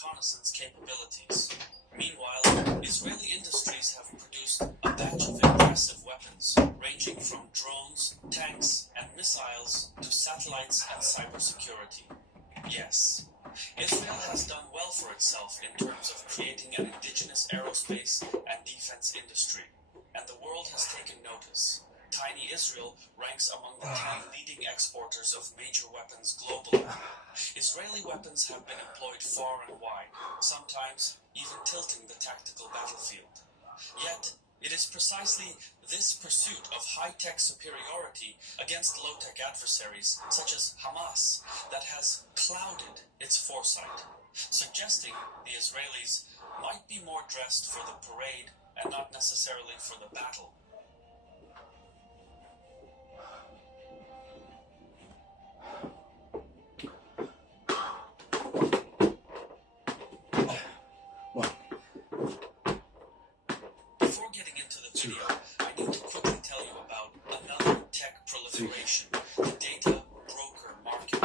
reconnaissance capabilities. Meanwhile, Israeli industries have produced a batch of impressive weapons, ranging from drones, tanks, and missiles to satellites and cybersecurity. Yes, Israel has done well for itself in terms of creating an indigenous aerospace and defense industry, and the world has taken notice. Tiny Israel ranks among the 10 leading exporters of major weapons globally. Israeli weapons have been employed far and wide, sometimes even tilting the tactical battlefield. Yet, it is precisely this pursuit of high-tech superiority against low-tech adversaries, such as Hamas, that has clouded its foresight, suggesting the Israelis might be more dressed for the parade and not necessarily for the battle. Before getting into the video, I need to quickly tell you about another tech proliferation, the data broker market.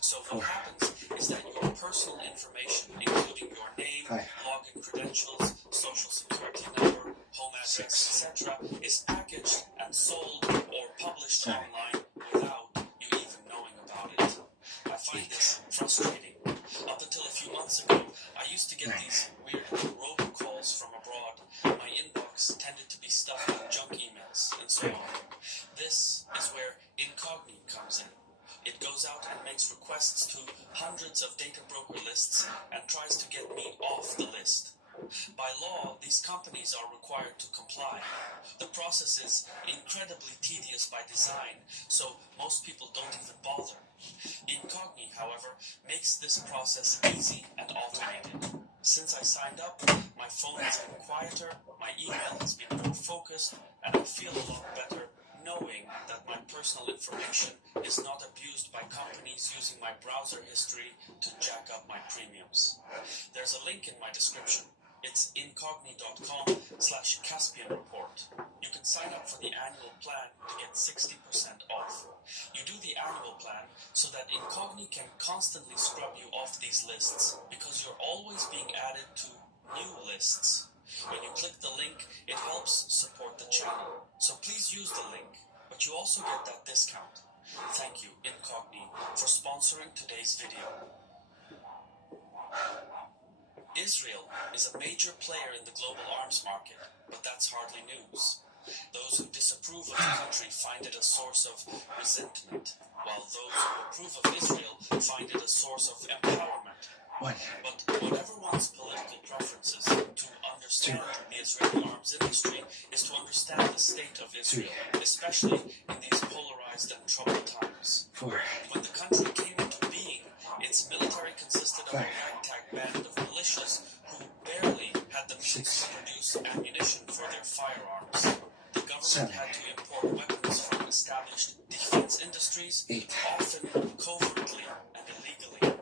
So what happens is that your personal information, including your name, login credentials, social security number, home address, etc., is packaged and sold or published online without you even knowing about it. I find this frustrating. Up until a few months ago, I used to get these weird robocalls from abroad. My inbox tended to be stuffed with junk emails, and so on. This is where Incogni comes in. It goes out and makes requests to hundreds of data broker lists and tries to get me off the list. By law, these companies are required to comply. The process is incredibly tedious by design, so most people don't even bother. Incogni, however, makes this process easy and automated. Since I signed up, my phone has been quieter, my email has been more focused, and I feel a lot better knowing that my personal information is not abused by companies using my browser history to jack up my premiums. There's a link in my description. It's incogni.com/Caspian report. You can sign up for the annual plan to get 60% off. You do the annual plan so that Incogni can constantly scrub you off these lists because you're always being added to new lists. When you click the link, it helps support the channel. So please use the link, but you also get that discount. Thank you, Incogni, for sponsoring today's video. Israel is a major player in the global arms market, but that's hardly news. Those who disapprove of the country find it a source of resentment, while those who approve of Israel find it a source of empowerment. But whatever one's political preferences, to understand the Israeli arms industry is to understand the state of Israel, especially in these polarized and troubled times. When the country came into being, its military consisted of a ragtag band of militias who barely had the means to produce ammunition for their firearms. The government had to import weapons from established defense industries, often covertly and illegally.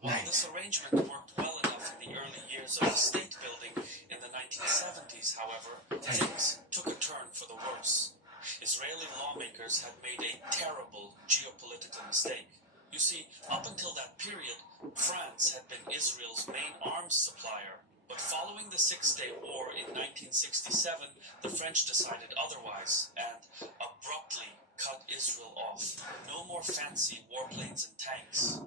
While this arrangement worked well enough in the early years of state building in the 1970s, however, things took a turn for the worse. Israeli lawmakers had made a terrible geopolitical mistake. You see, up until that period, France had been Israel's main arms supplier. But following the Six-Day War in 1967, the French decided otherwise and abruptly cut Israel off. No more fancy warplanes and tanks.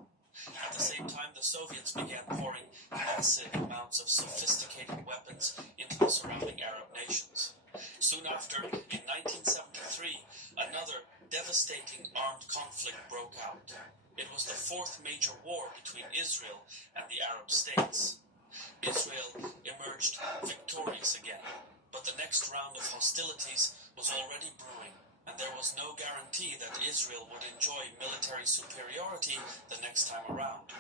At the same time, the Soviets began pouring massive amounts of sophisticated weapons into the surrounding Arab nations. Soon after, in 1973, another devastating armed conflict broke out. It was the fourth major war between Israel and the Arab states. Israel emerged victorious again, but the next round of hostilities was already brewing, and there was no guarantee that Israel would enjoy military superiority the next time around.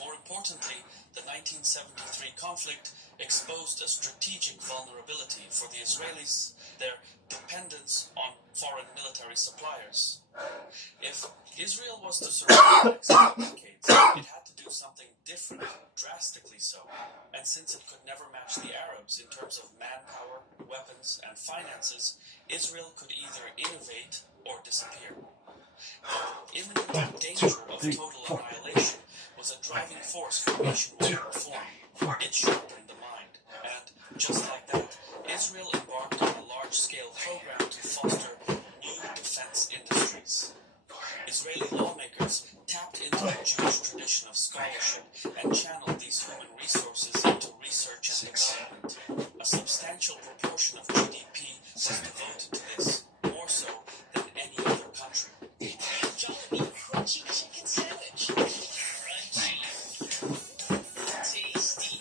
More importantly, the 1973 conflict exposed a strategic vulnerability for the Israelis, their dependence on foreign military suppliers. If Israel was to survive the next few decades, it had to do something different, drastically so. And since it could never match the Arabs in terms of manpower, weapons, and finances, Israel could either innovate or disappear. The imminent danger of total annihilation was a driving force for nationwide reform. It sharpened the mind, and just like that, Israel embarked on a large-scale program to foster new defense industries. Israeli lawmakers tapped into the Jewish tradition of scholarship and channeled these human resources into research and development. A substantial proportion of GDP was devoted to this, more so than any other country. Jollibee crunchy chicken sandwich. Crunchy. Tasty.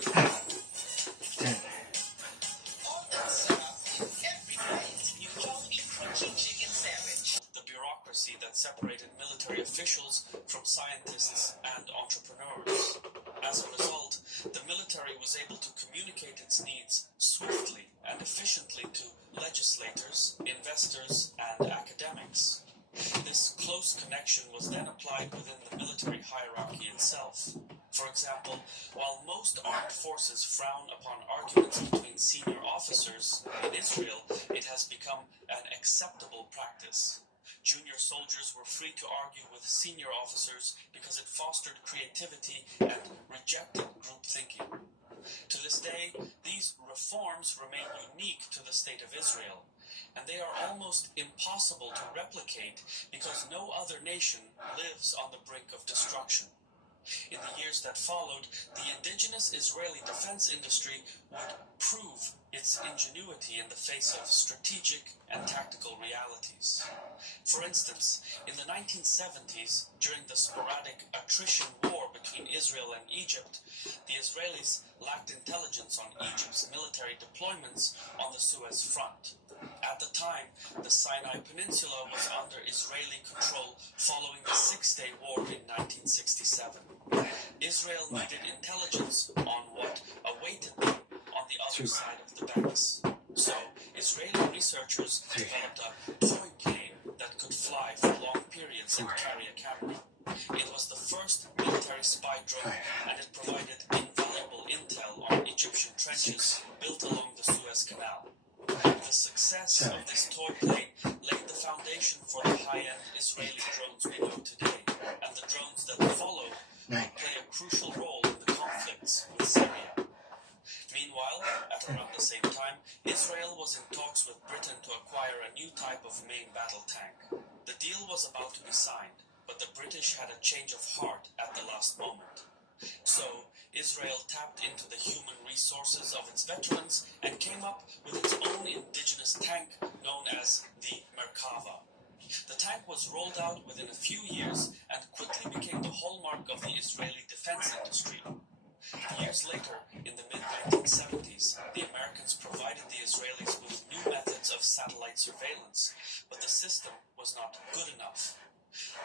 On that setup, every night, new Jollibee crunchy chicken sandwich. The bureaucracy that separated military officials from scientists and entrepreneurs. As a result, the military was able to communicate its needs swiftly and efficiently to legislators, investors, and academics. This close connection was then applied within the military hierarchy itself. For example, while most armed forces frown upon arguments between senior officers, in Israel it has become an acceptable practice. Junior soldiers were free to argue with senior officers because it fostered creativity and rejected group thinking. To this day, these reforms remain unique to the state of Israel, and they are almost impossible to replicate because no other nation lives on the brink of destruction. In the years that followed, the indigenous Israeli defense industry would prove its ingenuity in the face of strategic and tactical realities. For instance, in the 1970s, during the sporadic attrition war between Israel and Egypt, the Israelis lacked intelligence on Egypt's military deployments on the Suez front. At the time, the Sinai Peninsula was under Israeli control following the Six-Day War in 1967. Israel needed intelligence on what awaited them on the other side of the banks. So, Israeli researchers developed a toy plane that could fly for long periods and carry a camera. It was the first military spy drone, and it provided invaluable intel on Egyptian trenches built along the Suez Canal. The success of this toy plane laid the foundation for the high-end Israeli drones we know today, and the drones that followed will play a crucial role in the conflicts with Syria. Meanwhile, at around the same time, Israel was in talks with Britain to acquire a new type of main battle tank. The deal was about to be signed, but the British had a change of heart at the last moment. So, Israel tapped into the human resources of its veterans and came up with its own indigenous tank known as the Merkava. The tank was rolled out within a few years and quickly became the hallmark of the Israeli defense industry. Years later, in the mid-1970s, the Americans provided the Israelis with new methods of satellite surveillance, but the system was not good enough.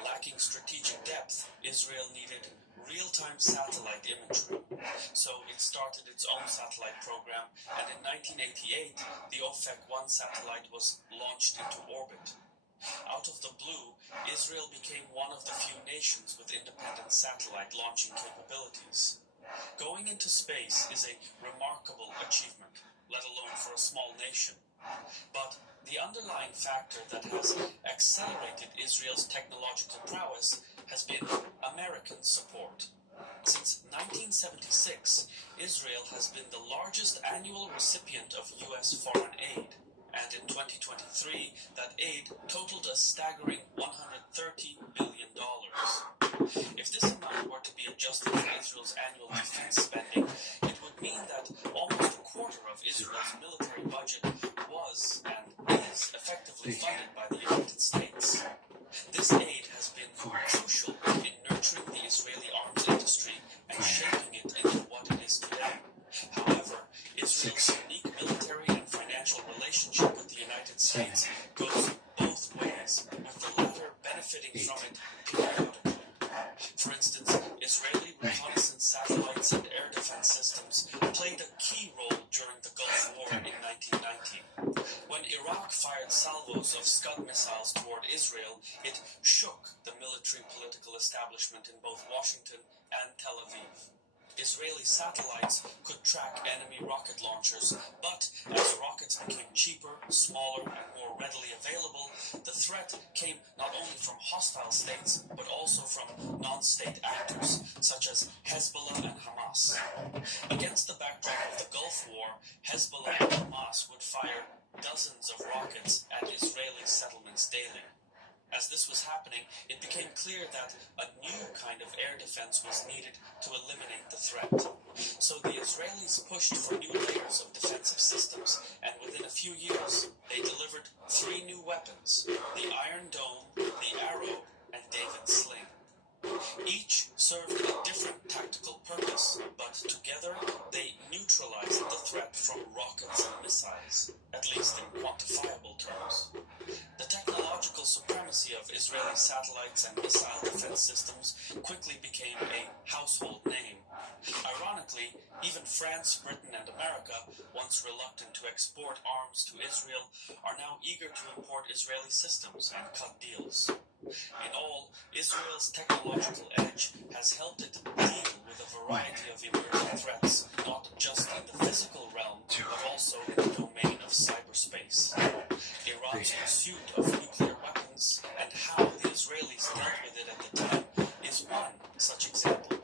Lacking strategic depth, Israel needed real-time satellite imagery. So it started its own satellite program, and in 1988, the OFEC-1 satellite was launched into orbit. Out of the blue, Israel became one of the few nations with independent satellite launching capabilities. Going into space is a remarkable achievement, let alone for a small nation. But the underlying factor that has accelerated Israel's technological prowess has been American support. Since 1976, Israel has been the largest annual recipient of U.S. foreign aid, and in 2023, that aid totaled a staggering $130 billion. If this amount were to be adjusted for Israel's annual defense spending, it would mean that almost a quarter of Israel's military budget was and is effectively funded by the United States. This aid has been crucial in nurturing the Israeli arms industry and shaping it into what it is today. However, Israel's unique military and financial relationship with the United States goes both ways, with the latter benefiting from it periodically. For instance, Israeli reconnaissance satellites and air defense systems played a key role during the Gulf War in 1990. When Iraq fired salvos of Scud missiles toward Israel, it shook the military-political establishment in both Washington and Tel Aviv. Israeli satellites could track enemy rocket launchers, but as rockets became cheaper, smaller, and more readily available, the threat came not only from hostile states, but also from non-state actors, such as Hezbollah and Hamas. Against the backdrop of the Gulf War, Hezbollah and Hamas would fire dozens of rockets at Israeli settlements daily. As this was happening, it became clear that a new kind of air defense was needed to eliminate the threat. So the Israelis pushed for new layers of defensive systems, and within a few years, they delivered 3 new weapons: the Iron Dome, the Arrow, and David's Sling. Each served a different tactical purpose, but together they neutralized the threat from rockets and missiles, at least in quantifiable terms. The technological supremacy of Israeli satellites and missile defense systems quickly became a household name. Ironically, even France, Britain, and America, once reluctant to export arms to Israel, are now eager to import Israeli systems and cut deals. In all, Israel's technological edge has helped it deal with a variety of emerging threats, not just in the physical realm, but also in the domain of cyberspace. Iran's pursuit of nuclear weapons and how the Israelis dealt with it at the time is one such example.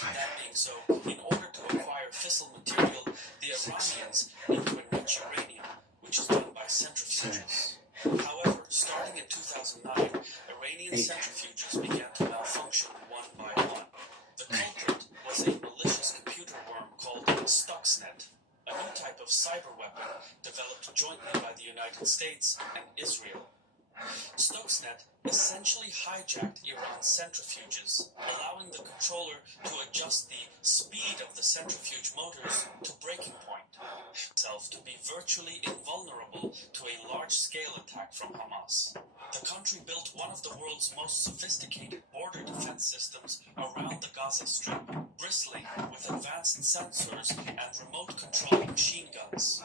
That being so, in order to acquire fissile material, the Iranians need to enrich uranium, which is done by centrifuges. However, starting in 2009, Iranian centrifuges began to malfunction one by one. The culprit was a malicious computer worm called Stuxnet, a new type of cyber weapon developed jointly by the United States and Israel. Stuxnet essentially hijacked Iran's centrifuges, allowing the controller to adjust the speed of the centrifuge motors to breaking point, itself to be virtually invulnerable to a large-scale attack from Hamas. The country built one of the world's most sophisticated border defense systems around the Gaza Strip, bristling with advanced sensors and remote-controlled machine guns.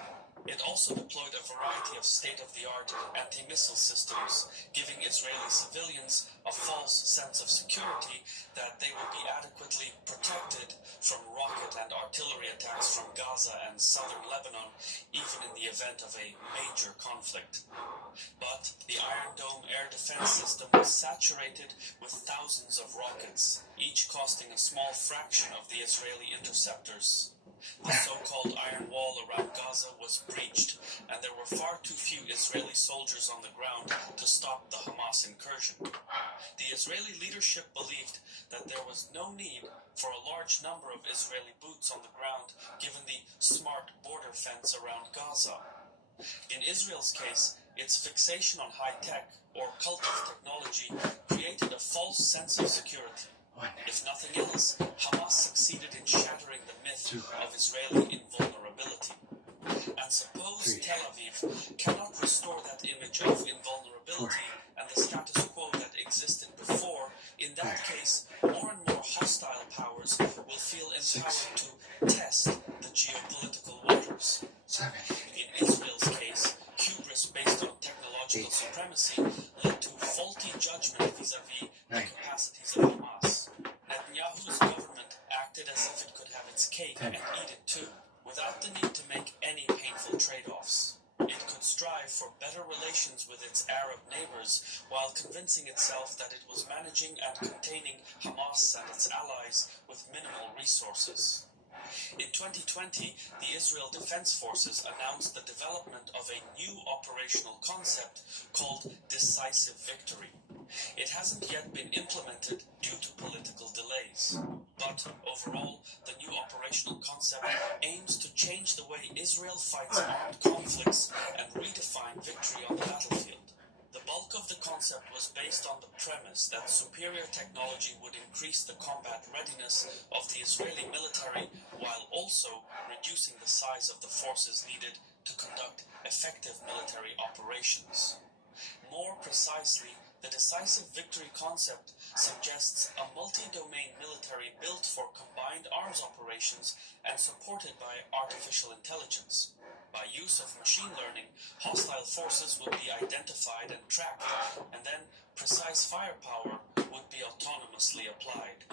It also deployed a variety of state-of-the-art anti-missile systems, giving Israeli civilians a false sense of security that they would be adequately protected from rocket and artillery attacks from Gaza and southern Lebanon, even in the event of a major conflict. But the Iron Dome air defense system was saturated with thousands of rockets, each costing a small fraction of the Israeli interceptors. The so-called iron wall around Gaza was breached, and there were far too few Israeli soldiers on the ground to stop the Hamas incursion. The Israeli leadership believed that there was no need for a large number of Israeli boots on the ground, given the smart border fence around Gaza. In Israel's case, its fixation on high-tech, or cult of technology, created a false sense of security. If nothing else, Hamas succeeded in shattering the myth of Israeli invulnerability. And suppose Tel Aviv cannot restore that image of invulnerability and the status quo that existed before, in that case, more and more hostile powers will feel empowered to test the geopolitical waters. In Israel's case, hubris based on technological supremacy led to faulty judgment vis-à-vis the capacities of Hamas. Netanyahu's government acted as if it could have its cake and eat it too, without the need to make any painful trade-offs. It could strive for better relations with its Arab neighbors while convincing itself that it was managing and containing Hamas and its allies with minimal resources. In 2020, the Israel Defense Forces announced the development of a new operational concept called Decisive Victory. It hasn't yet been implemented due to political delays. But overall, the new operational concept aims to change the way Israel fights armed conflicts and redefine victory on the battlefield. The bulk of the concept was based on the premise that superior technology would increase the combat readiness of the Israeli military while also reducing the size of the forces needed to conduct effective military operations. More precisely, the decisive victory concept suggests a multi-domain military built for combined arms operations and supported by artificial intelligence. By use of machine learning, hostile forces would be identified and tracked, and then precise firepower would be autonomously applied.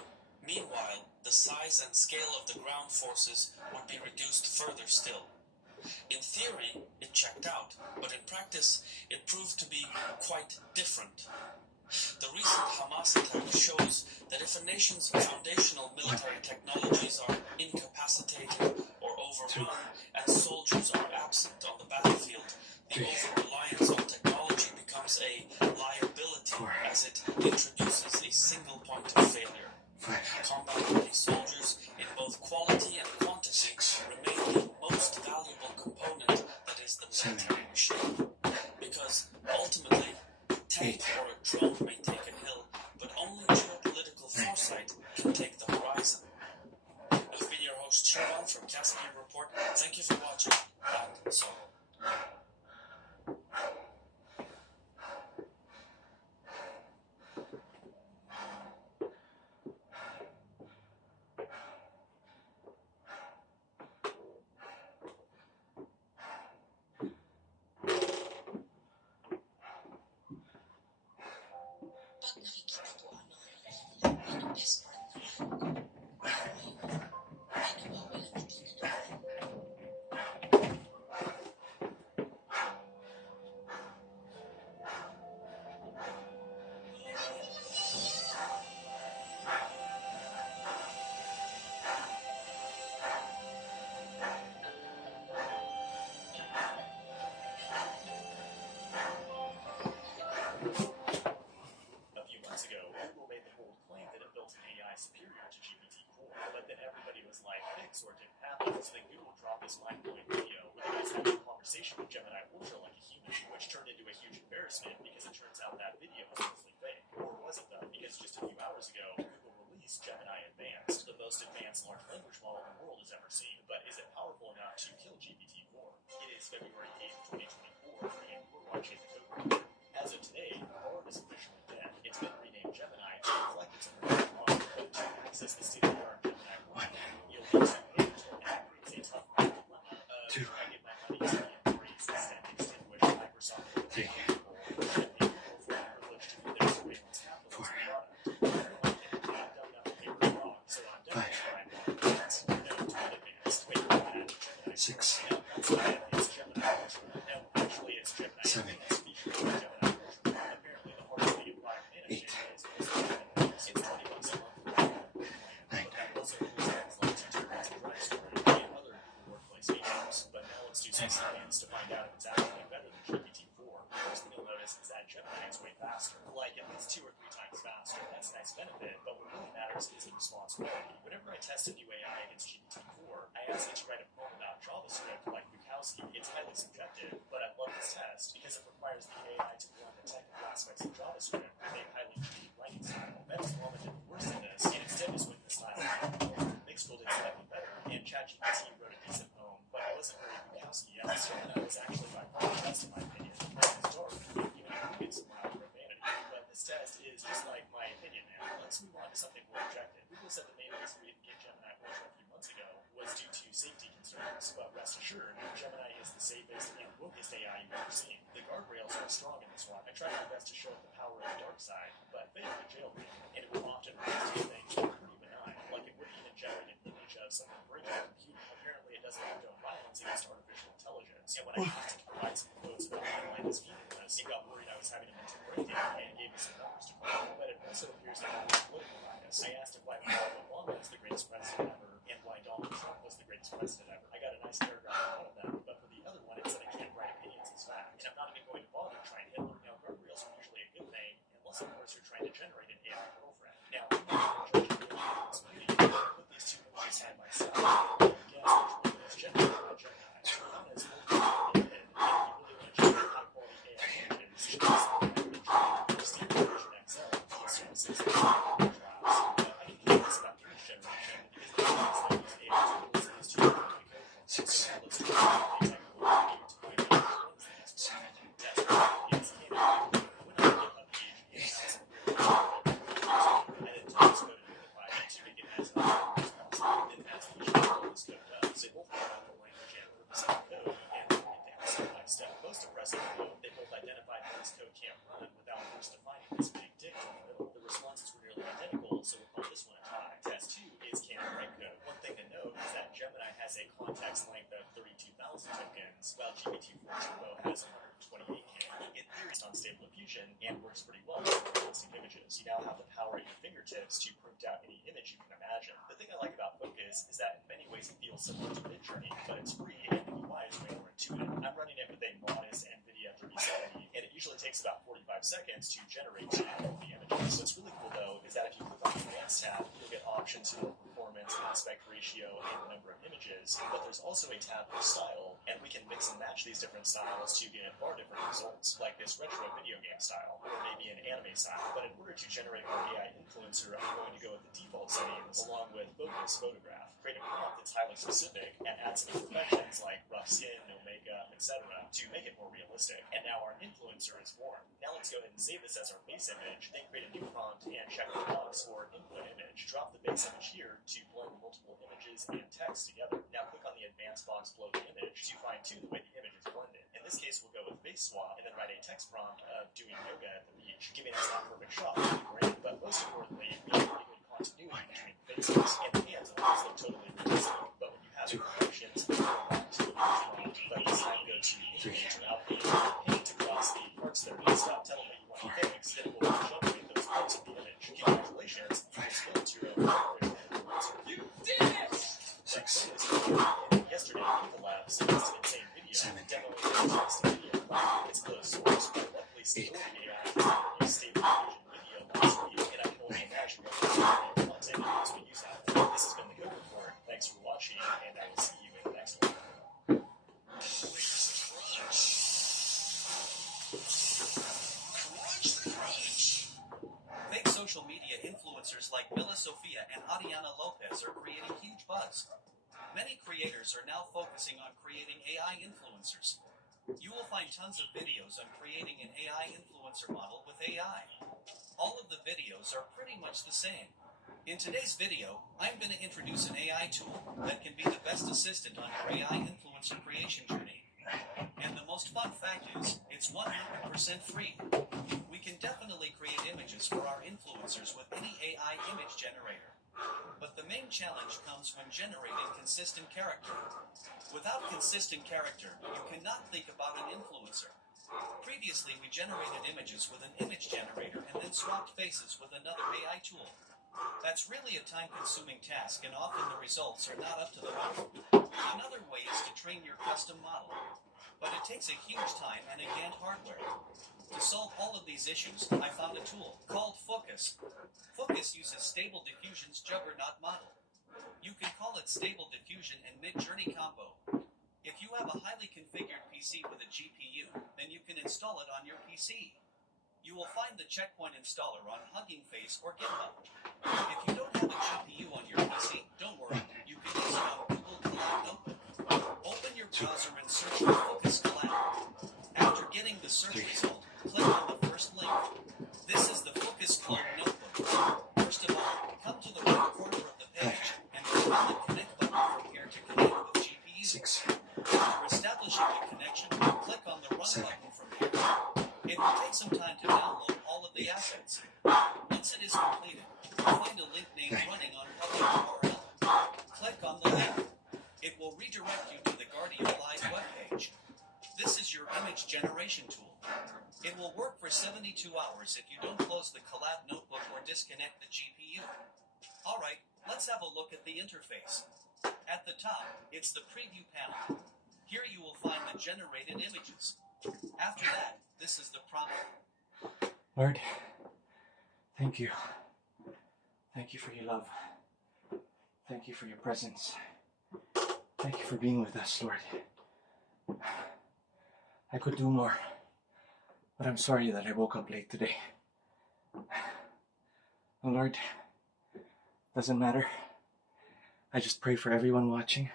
Meanwhile, the size and scale of the ground forces would be reduced further still. In theory, it checked out, but in practice, it proved to be quite different. The recent Hamas attack shows that if a nation's foundational military technologies are incapacitated or overrun and soldiers are absent on the battlefield, the over-reliance on technology becomes a liability as it introduces a single point of failure. Combat-ready soldiers in both quality and quantity remain the most valuable component that is the military machine. Because ultimately, a tank or a drone may take a hill, but only geopolitical foresight can take the horizon. I've been your host, Shirvan from Caspian Report. Thank you for watching, and so on. Or it didn't happen, so then Google dropped this mind-blowing video where the guys had a conversation with Gemini Ultra like a human, which turned into a huge embarrassment because it turns out that video was mostly fake. Or was it though? Because just a few hours ago, Google released Gemini Advanced, the most advanced large language model the world has ever seen. But is it powerful enough to kill GPT-4? It is February 8th, 2024, and we're watching the code. As of today, Bard is officially dead. It's been renamed Gemini to reflect its own model, but to access the state-of-the-art Gemini Ultra, you'll need to science to find out if it's actually better than GPT-4. The first thing you'll notice is that Gemini is way faster, like at least 2 or 3 times faster. That's a nice benefit, but what really matters is the response quality. Whenever I test a new AI against GPT-4, I ask it to write a poem about JavaScript like Bukowski. It's highly subjective, but I love this test because it requires the AI to blend the technical aspects of JavaScript with a highly unique writing style. Metaflow did worse than this, and instead just went the style of Mixed did slightly better, and ChatGPT wrote a decent poem, but it wasn't very Bukowski-esque. Gemini was actually by far the best in my opinion. It's dark, even it's mild profanity. But this test is just like my opinion now. Let's move on to something more objective. Google said the main reason we didn't get Gemini Ultra a few months ago was due to safety concerns. But rest assured, Gemini is the safest and wokest AI you've ever seen. The guardrails are strong in this one. I tried my best to show it the power of the dark side, but failed to jailbreak, and it would often raise things that are pretty benign, like it wouldn't even generate an image of someone breaking a computer. Apparently, it doesn't condone violence against artificial intelligence. And when I used it to provide some quotes about Valentines Eve, it got worried I was having a mental breakdown and gave me some numbers to quote. But it also appears to have political bias. I asked it why Barack Obama was the greatest president ever and why Donald Trump was the greatest president ever. I got a nice paragraph out of them, but for the other one, it said I can't write opinions as fact. And I'm not even going to bother trying Hitler. Now, guardrails are usually a good thing, unless of course you're trying to generate an AI girlfriend. Now, I'm not going to put these two images side by side. Guess which one is Gemini or Gemini. One is multi-threaded, and if you really want to generate high-quality AI images, you should use Steve Version XL, TSM6 class. I can do this about image generation because the things that use AI tools is to has a context length of 32,000 tokens, while GPT-4 Turbo has 128K. It theories on Stable Diffusion and works pretty well with realistic images. You now have the power at your fingertips to print out any image you can imagine. The thing I like about Focus is that in many ways it feels similar to Midjourney, but it's free and the UI is way more intuitive. I'm running it with a modest NVIDIA 3070, and it usually takes about 45 seconds to generate 2 quality images. What's really cool though is that if you click on the Advanced tab, you'll get options for performance, aspect ratio, and the number of images, but there's also a tab for style, and we can mix and match these different styles to get far different results, like this retro video game style, or maybe an anime style. But in order to generate our AI influencer, I'm going to go with the default settings, along with Focus Photograph, create a prompt that's highly specific, and add some imperfections like rough skin, no makeup, etc., to make it more realistic. And now our influencer is formed. Now let's go ahead and save this as our base image, then create a new prompt and check the box for input image. Drop the base image here to blend multiple images and text together. Now click on the advanced box below the image to fine-tune the way the image is blended. In this case, we'll go with face swap and then write a text prompt of doing yoga at the beach, giving us that perfect shot with the brain. But most importantly, we have really good continuity between faces, and the hands always look totally realistic. But when you have imperfections, you go back to the prompt, but this time go to image or output and paint across the parts that are messed up. Tell them what you want to fix, then it will generate those parts of the image. Congratulations, you just built your own influencer. You did it! Yesterday in the lab, so it's an insane video demoing the interesting video. It's closed source, but luckily Stability AI has a stable diffusion video last week, and I can only imagine what kind of content as we use that. This has been the Code Report. Thanks for watching, and I will see you in the next one. Fake social media influencers like Mila Sofia and Adriana Lopez are creating huge buzz. Many creators are now focusing on creating AI influencers. You will find tons of videos on creating an AI influencer model with AI. All of the videos are pretty much the same. In today's video, I'm going to introduce an AI tool that can be the best assistant on your AI influencer creation journey. And the most fun fact is, it's 100% free. We can definitely create images for our influencers with any AI image generator. But the main challenge comes when generating consistent character. Without consistent character, you cannot think about an influencer. Previously, we generated images with an image generator and then swapped faces with another AI tool. That's really a time-consuming task, and often the results are not up to the mark. Another way is to train your custom model. But it takes a huge time and again hardware. To solve all of these issues, I found a tool called Focus. Focus uses Stable Diffusion's Juggernaut model. You can call it Stable Diffusion and Midjourney combo. If you have a highly configured PC with a GPU, then you can install it on your PC. You will find the checkpoint installer on Hugging Face or GitHub. If you don't have a GPU on your PC, don't worry, you can use it on Google Collab Notebook. Open your browser and search for Focus Collab. After getting the search result, click on the first link. This is the Focus Collab Notebook. First of all, come to the right corner of the page and click on the Connect button from here to connect with GPU. After establishing the connection, click on the Run button from here. It will take some time to download all of the assets. Once it is completed, you'll find a link named Running on public URL. Click on the link. It will redirect you to the Guardian Live webpage. This is your image generation tool. It will work for 72 hours if you don't close the Collab Notebook or disconnect the GPU. Alright, let's have a look at the interface. At the top, it's the preview panel. Here you will find the generated images. After that, this is the prompt. Lord, thank you. Thank you for your love. Thank you for your presence. Thank you for being with us, Lord. I could do more, but I'm sorry that I woke up late today. Oh, Lord, doesn't matter. I just pray for everyone watching.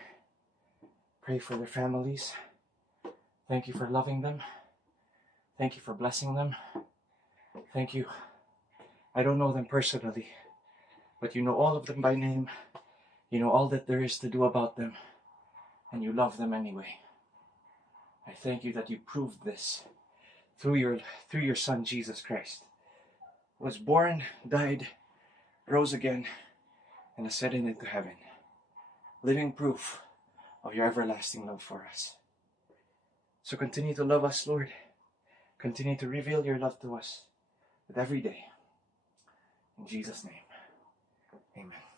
Pray for their families. Thank you for loving them. Thank you for blessing them. Thank you. I don't know them personally, but you know all of them by name. You know all that there is to do about them, and you love them anyway. I thank you that you proved this through your Son, Jesus Christ, who was born, died, rose again, and ascended into heaven. Living proof of your everlasting love for us. So continue to love us, Lord. Continue to reveal your love to us with every day. In Jesus' name, amen.